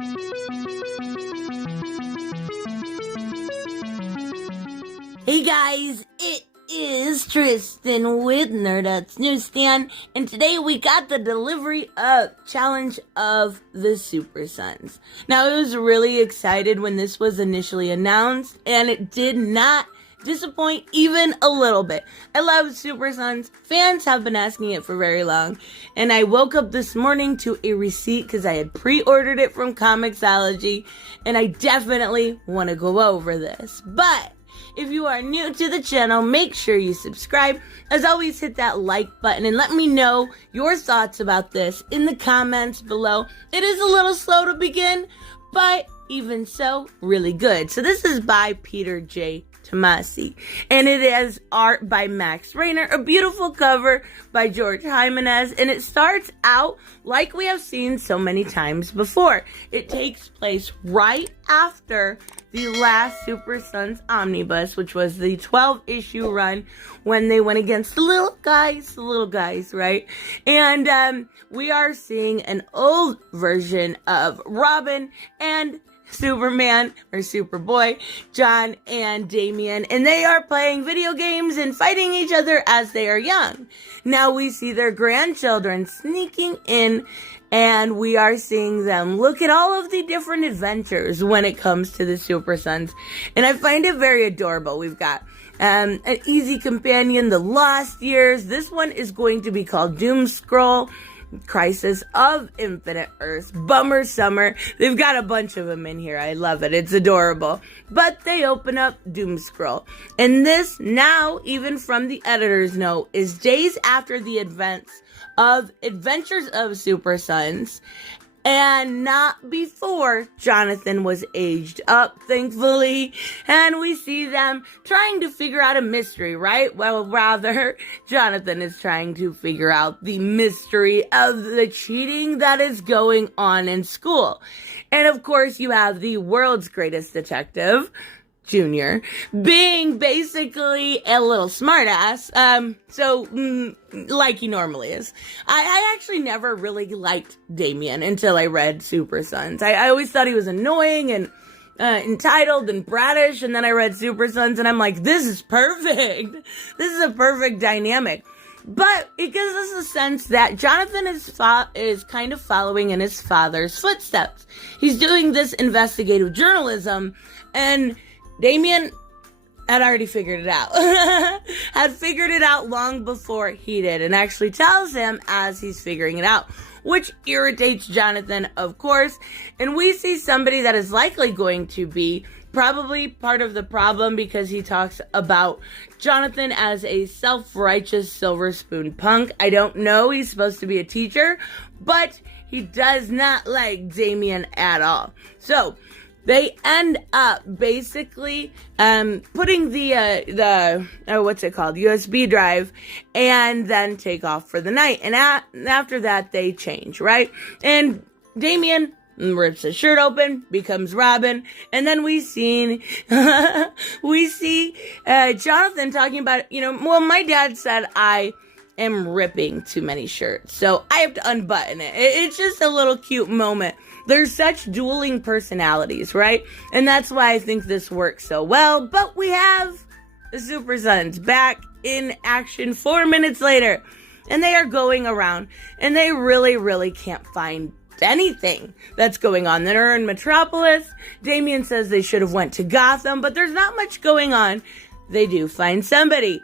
Hey guys, it is Tristan with Nerdette's NewsStand, and today we got the delivery of Challenge of the Supersons. Now, I was really excited when this was initially announced, and it did not disappoint even a little bit. I love Supersons. Fans have been asking it for very long, and I woke up this morning to a receipt because I had pre-ordered it from Comixology, and I definitely want to go over this. But if you are new to the channel, make sure you subscribe. As always, hit that like button and let me know your thoughts about this in the comments below. It is a little slow to begin, but even so, really good. So this is by Peter J. Tomasi, and it has art by Max Raynor, a beautiful cover by George Jimenez, and it starts out like we have seen so many times before. It takes place right after the last Supersons omnibus, which was the 12-issue run when they went against the little guys, right? And we are seeing an old version of Robin and Superman, or Superboy, John and Damian, and they are playing video games and fighting each other as they are young. Now we see their grandchildren sneaking in, and we are seeing them look at all of the different adventures when it comes to the Supersons, and I find it very adorable. We've got an easy companion, the Lost Years. This one is going to be called Doom Scroll, Crisis of Infinite Earths, Bummer Summer. They've got a bunch of them in here. I love it. It's adorable. But they open up Doom Scroll. And this now, even from the editor's note, is days after the events of Adventures of Supersons, and not before Jonathan was aged up, thankfully. And we see them trying to figure out a mystery, right? Well, rather, Jonathan is trying to figure out the mystery of the cheating that is going on in school. And of course, you have the world's greatest detective, Junior, being basically a little smartass, like he normally is. I actually never really liked Damian until I read Supersons. I always thought he was annoying and entitled and bratish, and then I read Supersons, and I'm like, this is perfect. This is a perfect dynamic. But it gives us a sense that Jonathan is kind of following in his father's footsteps. He's doing this investigative journalism, and Damian had already figured it out. Had figured it out long before he did, and actually tells him as he's figuring it out, which irritates Jonathan, of course. And we see somebody that is likely going to be probably part of the problem, because he talks about Jonathan as a self-righteous silver spoon punk. I don't know, he's supposed to be a teacher, but he does not like Damian at all. So they end up basically putting the USB drive, and then take off for the night. And after that, they change, right? And Damian rips his shirt open, becomes Robin, and then we see Jonathan talking about, well, my dad said I am ripping too many shirts, so I have to unbutton it. It's just a little cute moment. There's such dueling personalities, right? And that's why I think this works so well. But we have the Supersons back in action 4 minutes later, and they are going around, and they really, really can't find anything that's going on. They're in Metropolis. Damian says they should have went to Gotham, but there's not much going on. They do find somebody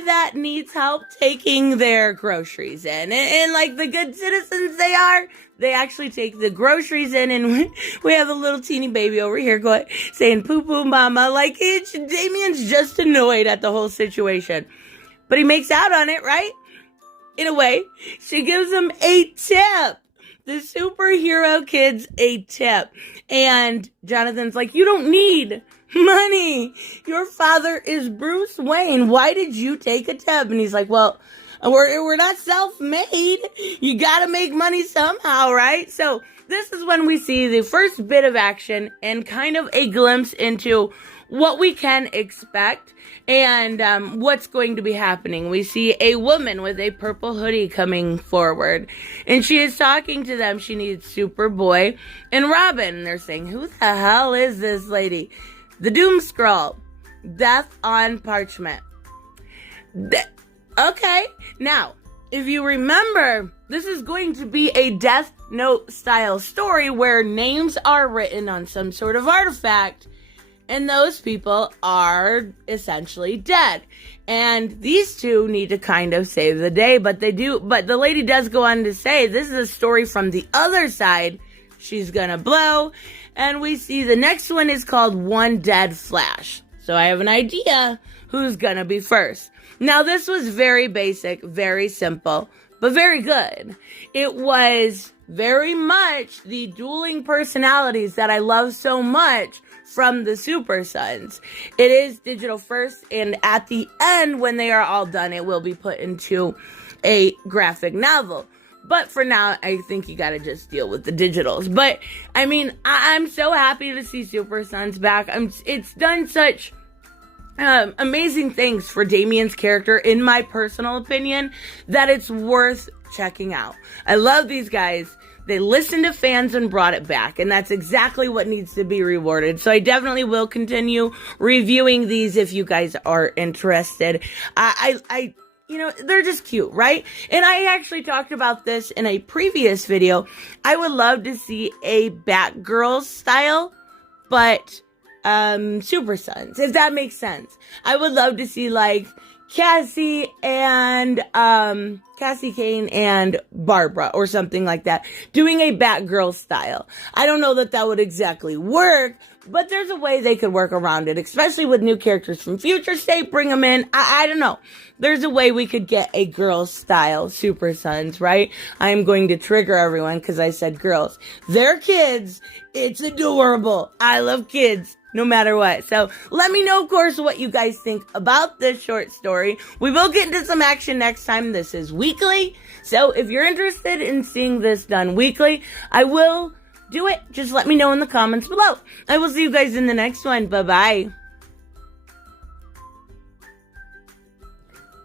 that needs help taking their groceries in. And like the good citizens they are, they actually take the groceries in, and we have a little teeny baby over here saying poo poo mama. Like, Damian's just annoyed at the whole situation. But he makes out on it, right? In a way. She gives him a tip. The superhero kids a tip. And Jonathan's like, you don't need money. Your father is Bruce Wayne. Why did you take a tip? And he's like, well, we're not self-made. You gotta make money somehow, right? So this is when we see the first bit of action and kind of a glimpse into what we can expect and what's going to be happening. We see a woman with a purple hoodie coming forward, and she is talking to them. She needs Superboy and Robin, and they're saying, who the hell is this lady? The Doom Scroll. Death on Parchment. Okay, now, if you remember, this is going to be a Death Note style story where names are written on some sort of artifact, and those people are essentially dead. And these two need to kind of save the day, but the lady does go on to say, this is a story from the other side. She's gonna blow. And we see the next one is called One Dead Flash. So I have an idea who's gonna be first. Now, this was very basic, very simple, but very good. It was very much the dueling personalities that I love so much from the Supersons. It is digital first, and at the end, when they are all done, it will be put into a graphic novel. But for now, I think you gotta just deal with the digitals. But, I mean, I'm so happy to see Supersons back. It's done such amazing things for Damian's character, in my personal opinion, that it's worth checking out. I love these guys. They listened to fans and brought it back, and that's exactly what needs to be rewarded. So I definitely will continue reviewing these if you guys are interested. You know, they're just cute, right? And I actually talked about this in a previous video. I would love to see a Batgirl style, but Supersons, if that makes sense. I would love to see like Cassie Kane and Barbara or something like that, doing a Batgirl style. I don't know that would exactly work, but there's a way they could work around it, especially with new characters from Future State, bring them in. I don't know. There's a way we could get a girl style Supersons, right? I am going to trigger everyone because I said girls. They're kids. It's adorable. I love kids. No matter what. So let me know, of course, what you guys think about this short story. We will get into some action next time. This is weekly. So if you're interested in seeing this done weekly, I will do it. Just let me know in the comments below. I will see you guys in the next one. Bye-bye.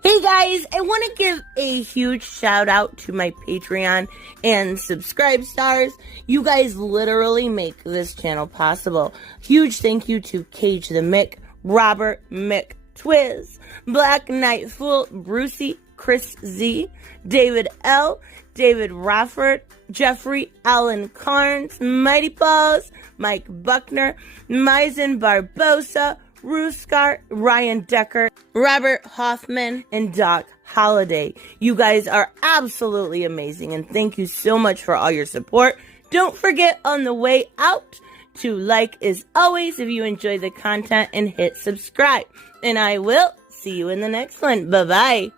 Hey guys, I want to give a huge shout out to my Patreon and subscribe stars. You guys literally make this channel possible. Huge thank you to Cage the Mick, Robert Mick Twiz, Black Knight Fool, Brucey, Chris Z, David L, David Rafford, Jeffrey Allen Carnes, Mighty Paws, Mike Buckner, Maizen Barbosa, Ruskar, Ryan Decker, Robert Hoffman, and Doc Holliday. You guys are absolutely amazing, and thank you so much for all your support. Don't forget on the way out to like as always if you enjoy the content and hit subscribe. And I will see you in the next one. Bye-bye.